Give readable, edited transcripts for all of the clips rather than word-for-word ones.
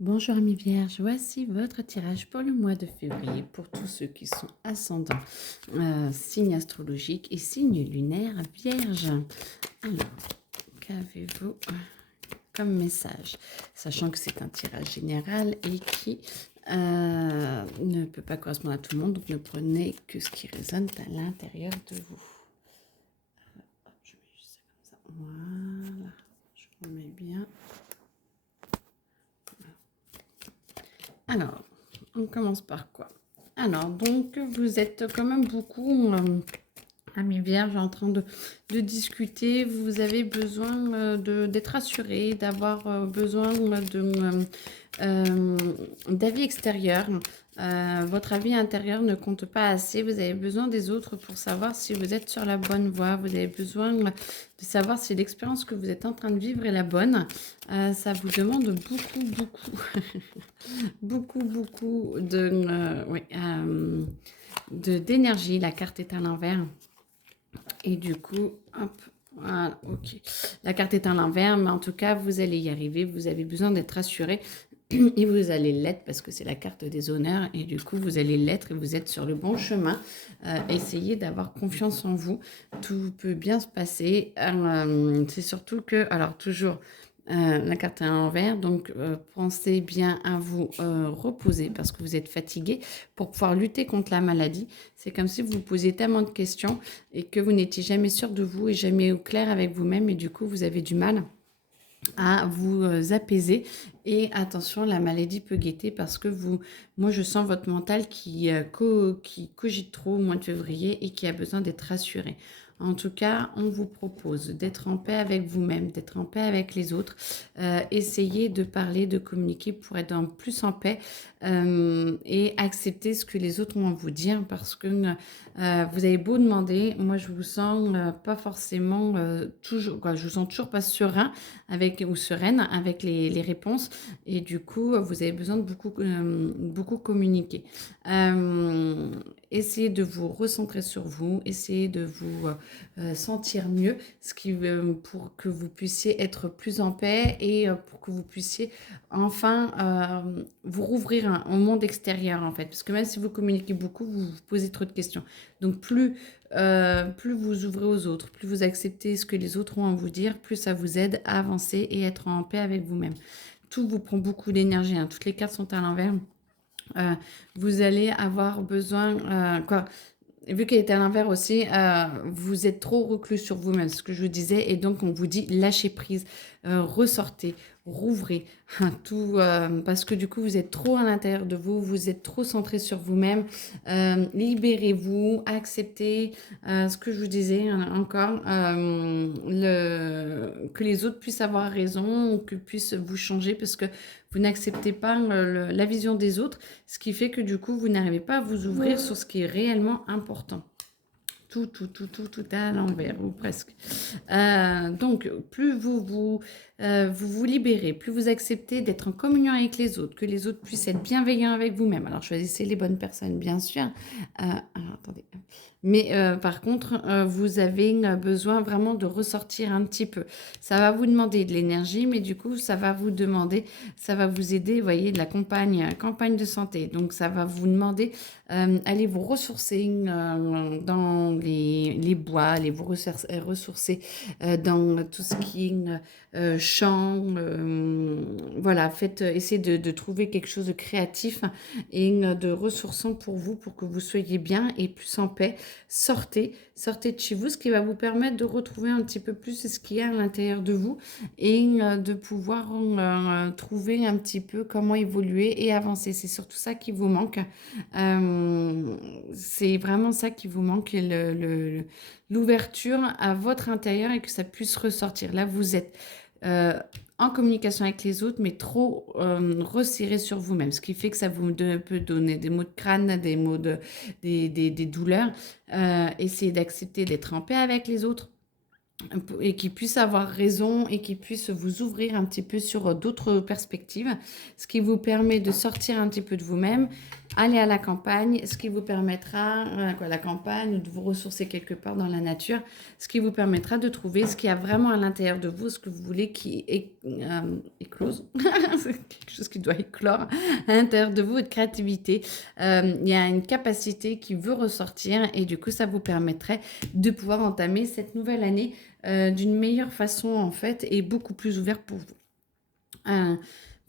Bonjour amis vierges, voici votre tirage pour le mois de février pour tous ceux qui sont ascendants, signe astrologique et signe lunaire vierge. Alors, qu'avez-vous comme message? Sachant que c'est un tirage général et qui ne peut pas correspondre à tout le monde, donc ne prenez que ce qui résonne à l'intérieur de vous. Hop, je mets juste ça comme ça, voilà, je remets bien. Alors, on commence par quoi? Alors, donc, vous êtes quand même beaucoup, amis vierges, en train de discuter. Vous avez besoin d'être rassuré, d'avoir besoin d'avis extérieur. Votre avis intérieur ne compte pas assez. Vous avez besoin des autres pour savoir si vous êtes sur la bonne voie. Vous avez besoin de savoir si l'expérience que vous êtes en train de vivre est la bonne. Ça vous demande beaucoup d'énergie. La carte est à l'envers. Et du coup, hop, voilà, ok. La carte est à l'envers, mais en tout cas, vous allez y arriver. Vous avez besoin d'être rassuré et vous allez l'être parce que c'est la carte des honneurs. Et du coup, vous allez l'être et vous êtes sur le bon chemin. Essayez d'avoir confiance en vous. Tout peut bien se passer. C'est surtout que, alors toujours, la carte est à l'envers, donc pensez bien à vous reposer parce que vous êtes fatigué pour pouvoir lutter contre la maladie. C'est comme si vous vous posiez tellement de questions et que vous n'étiez jamais sûr de vous et jamais au clair avec vous-même et du coup vous avez du mal à vous apaiser. Et attention, la maladie peut guetter parce que moi je sens votre mental qui cogite trop au mois de février et qui a besoin d'être rassuré. En tout cas, on vous propose d'être en paix avec vous-même, d'être en paix avec les autres. Essayez de parler, de communiquer pour être plus en paix et accepter ce que les autres ont à vous dire parce que vous avez beau demander, moi je vous sens pas forcément toujours, quoi, je vous sens toujours pas serein ou sereine avec les réponses et du coup vous avez besoin de beaucoup communiquer. Euh, Essayez de vous recentrer sur vous, essayez de vous sentir mieux, pour que vous puissiez être plus en paix et pour que vous puissiez enfin vous rouvrir au monde extérieur en fait. Parce que même si vous communiquez beaucoup, vous vous posez trop de questions. Donc plus vous ouvrez aux autres, plus vous acceptez ce que les autres ont à vous dire, plus ça vous aide à avancer et être en paix avec vous-même. Tout vous prend beaucoup d'énergie, hein. Toutes les cartes sont à l'envers. Vous allez avoir besoin, vu qu'elle est à l'envers aussi, vous êtes trop reclus sur vous-même, ce que je vous disais, et donc on vous dit lâchez prise, ressortez, rouvrez, tout, parce que du coup vous êtes trop à l'intérieur de vous, vous êtes trop centré sur vous-même, libérez-vous, acceptez ce que je vous disais encore, que les autres puissent avoir raison, ou que puissent vous changer, parce que vous n'acceptez pas la vision des autres, ce qui fait que du coup, vous n'arrivez pas à vous ouvrir sur ce qui est réellement important. Tout à l'envers, ou presque. Donc, plus vous libérez, plus vous acceptez d'être en communion avec les autres, que les autres puissent être bienveillants avec vous-même. Alors, choisissez les bonnes personnes, bien sûr. Alors, attendez. Mais par contre, vous avez besoin vraiment de ressortir un petit peu. Ça va vous demander de l'énergie, mais du coup, ça va vous aider, vous voyez, de la campagne de santé. Donc, ça va vous demander, allez vous ressourcer dans les bois, allez vous ressourcer dans tout ce qui est chant. Voilà, essayez de trouver quelque chose de créatif et de ressourçant pour vous, pour que vous soyez bien et plus en paix. Sortez de chez vous, ce qui va vous permettre de retrouver un petit peu plus ce qu'il y a à l'intérieur de vous et de pouvoir trouver un petit peu comment évoluer et avancer. C'est surtout ça qui vous manque. C'est vraiment ça qui vous manque, l'ouverture à votre intérieur et que ça puisse ressortir. Là, vous êtes en communication avec les autres, mais trop resserré sur vous-même, ce qui fait que ça peut donner des maux de crâne, des douleurs. Essayez d'accepter d'être en paix avec les autres et qui puissent avoir raison et qui puissent vous ouvrir un petit peu sur d'autres perspectives, ce qui vous permet de sortir un petit peu de vous-même, aller à la campagne, ce qui vous permettra, la campagne, ou de vous ressourcer quelque part dans la nature, ce qui vous permettra de trouver ce qu'il y a vraiment à l'intérieur de vous, ce que vous voulez qui éclose, c'est quelque chose qui doit éclore à l'intérieur de vous, votre créativité. Il y a une capacité qui veut ressortir et du coup, ça vous permettrait de pouvoir entamer cette nouvelle année d'une meilleure façon en fait et beaucoup plus ouvert pour vous.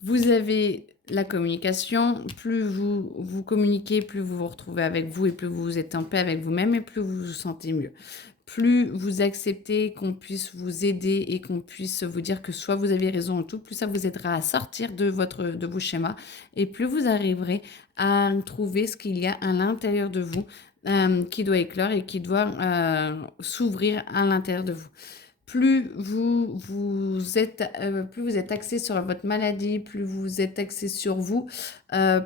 Vous avez la communication, plus vous communiquez, plus vous vous retrouvez avec vous et plus vous êtes en paix avec vous-même et plus vous vous sentez mieux. Plus vous acceptez qu'on puisse vous aider et qu'on puisse vous dire que soit vous avez raison en tout, plus ça vous aidera à sortir de vos schémas et plus vous arriverez à trouver ce qu'il y a à l'intérieur de vous qui doit éclore et qui doit s'ouvrir à l'intérieur de vous. Plus vous êtes axé sur votre maladie, plus vous êtes axé sur vous,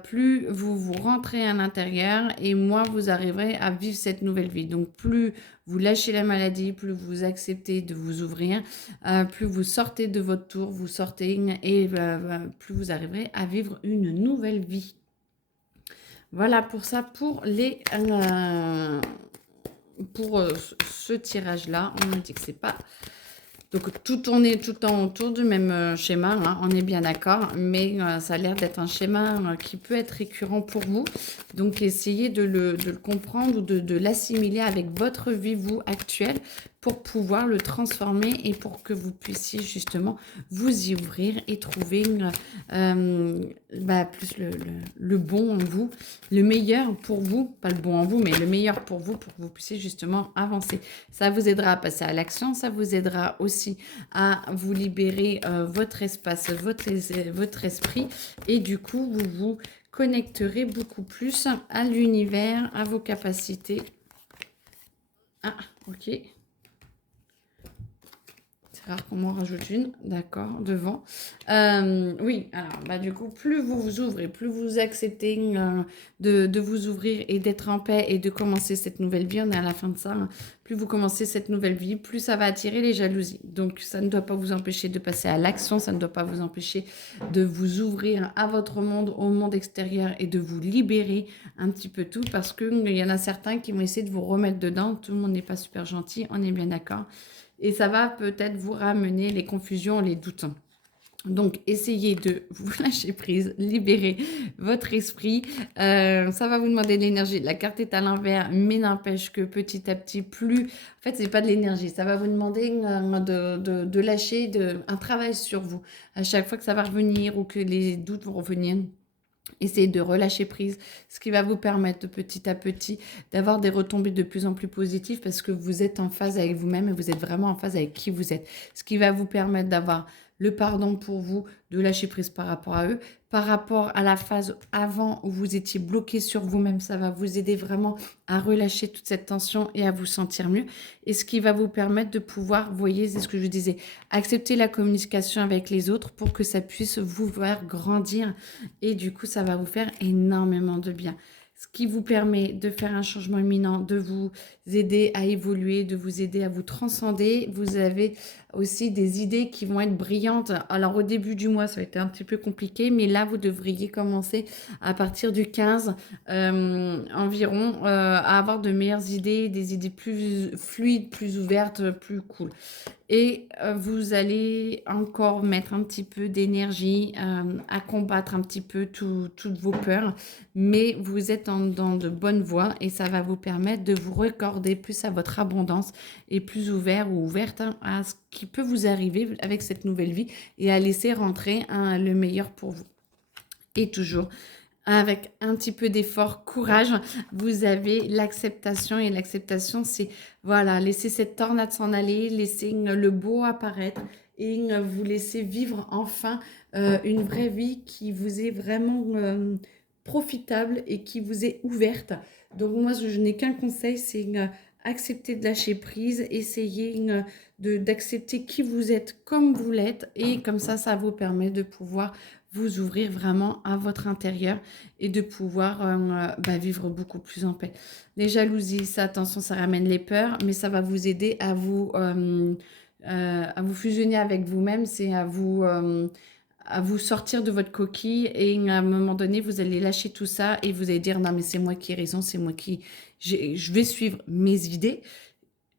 plus vous rentrez à l'intérieur et moins vous arriverez à vivre cette nouvelle vie. Donc plus vous lâchez la maladie, plus vous acceptez de vous ouvrir, plus vous sortez de votre tour, vous sortez et plus vous arriverez à vivre une nouvelle vie. Voilà pour ça, pour ce tirage-là. On me dit que c'est pas... Donc, on est tout le temps autour du même schéma, hein, on est bien d'accord, mais ça a l'air d'être un schéma qui peut être récurrent pour vous. Donc, essayez de le comprendre ou de l'assimiler avec votre vie, vous, actuelle, pour pouvoir le transformer et pour que vous puissiez justement vous y ouvrir et trouver plus le bon en vous, le meilleur pour vous, pas le bon en vous, mais le meilleur pour vous que vous puissiez justement avancer. Ça vous aidera à passer à l'action, ça vous aidera aussi à vous libérer votre espace, votre esprit et du coup, vous vous connecterez beaucoup plus à l'univers, à vos capacités. Ah, ok. C'est rare qu'on m'en rajoute une, d'accord, devant. Oui, alors, du coup, plus vous vous ouvrez, plus vous acceptez de vous ouvrir et d'être en paix et de commencer cette nouvelle vie, on est à la fin de ça, hein. Plus vous commencez cette nouvelle vie, plus ça va attirer les jalousies. Donc, ça ne doit pas vous empêcher de passer à l'action, ça ne doit pas vous empêcher de vous ouvrir à votre monde, au monde extérieur et de vous libérer un petit peu tout parce qu'il y en a certains qui vont essayer de vous remettre dedans. Tout le monde n'est pas super gentil, on est bien d'accord. Et ça va peut-être vous ramener les confusions, les doutes. Donc, essayez de vous lâcher prise, libérer votre esprit. Ça va vous demander de l'énergie. La carte est à l'envers, mais n'empêche que petit à petit, plus... En fait, c'est pas de l'énergie. Ça va vous demander de lâcher un travail sur vous. À chaque fois que ça va revenir ou que les doutes vont revenir, essayez de relâcher prise, ce qui va vous permettre de petit à petit d'avoir des retombées de plus en plus positives parce que vous êtes en phase avec vous-même et vous êtes vraiment en phase avec qui vous êtes. Ce qui va vous permettre d'avoir le pardon pour vous, de lâcher prise par rapport à eux. Par rapport à la phase avant où vous étiez bloqué sur vous-même, ça va vous aider vraiment à relâcher toute cette tension et à vous sentir mieux. Et ce qui va vous permettre de pouvoir, vous voyez, c'est ce que je disais, accepter la communication avec les autres pour que ça puisse vous faire grandir. Et du coup, ça va vous faire énormément de bien. Ce qui vous permet de faire un changement imminent, de vous aider à évoluer, de vous aider à vous transcender. Vous avez aussi des idées qui vont être brillantes. Alors au début du mois, ça a été un petit peu compliqué, mais là, vous devriez commencer à partir du 15 environ à avoir de meilleures idées, des idées plus fluides, plus ouvertes, plus cool. Et vous allez encore mettre un petit peu d'énergie à combattre un petit peu toutes vos peurs, mais vous êtes dans de bonnes voies et ça va vous permettre de vous recorder plus à votre abondance et plus ouvert ou ouverte à ce qui peut vous arriver avec cette nouvelle vie et à laisser rentrer le meilleur pour vous. Et toujours avec un petit peu d'effort, courage, vous avez l'acceptation. Et l'acceptation, c'est, voilà, laisser cette tornade s'en aller, laisser le beau apparaître et vous laisser vivre enfin une vraie vie qui vous est vraiment profitable et qui vous est ouverte. Donc moi, je n'ai qu'un conseil, c'est accepter de lâcher prise, essayer d'accepter qui vous êtes comme vous l'êtes et comme ça vous permet de pouvoir vous ouvrir vraiment à votre intérieur et de pouvoir vivre beaucoup plus en paix. Les jalousies, ça, attention, ça ramène les peurs, mais ça va vous aider à vous fusionner avec vous-même, c'est à vous sortir de votre coquille et à un moment donné, vous allez lâcher tout ça et vous allez dire non mais c'est moi qui ai raison, c'est moi je vais suivre mes idées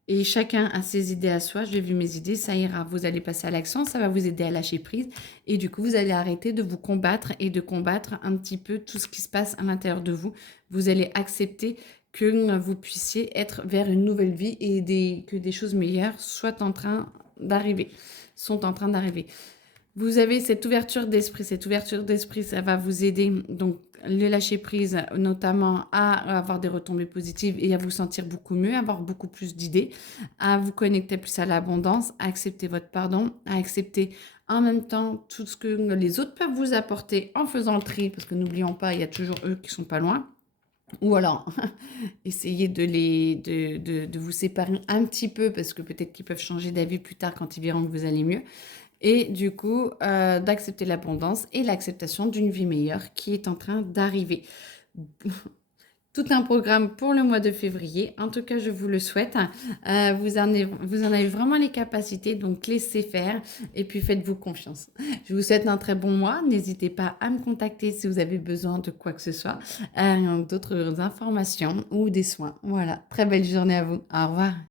Et chacun a ses idées à soi. J'ai vu mes idées, ça ira. Vous allez passer à l'action, ça va vous aider à lâcher prise. Et du coup, vous allez arrêter de vous combattre et de combattre un petit peu tout ce qui se passe à l'intérieur de vous. Vous allez accepter que vous puissiez être vers une nouvelle vie et que des choses meilleures soient en train d'arriver, sont en train d'arriver. Vous avez cette ouverture d'esprit. Cette ouverture d'esprit, ça va vous aider, donc, le lâcher prise, notamment à avoir des retombées positives et à vous sentir beaucoup mieux, avoir beaucoup plus d'idées, à vous connecter plus à l'abondance, à accepter votre pardon, à accepter en même temps tout ce que les autres peuvent vous apporter en faisant le tri, parce que n'oublions pas, il y a toujours eux qui sont pas loin. Ou alors, essayez de vous séparer un petit peu, parce que peut-être qu'ils peuvent changer d'avis plus tard quand ils verront que vous allez mieux. Et du coup, d'accepter l'abondance et l'acceptation d'une vie meilleure qui est en train d'arriver. Tout un programme pour le mois de février. En tout cas, je vous le souhaite. Vous en avez vraiment les capacités, donc laissez faire et puis faites-vous confiance. Je vous souhaite un très bon mois. N'hésitez pas à me contacter si vous avez besoin de quoi que ce soit, d'autres informations ou des soins. Voilà, très belle journée à vous. Au revoir.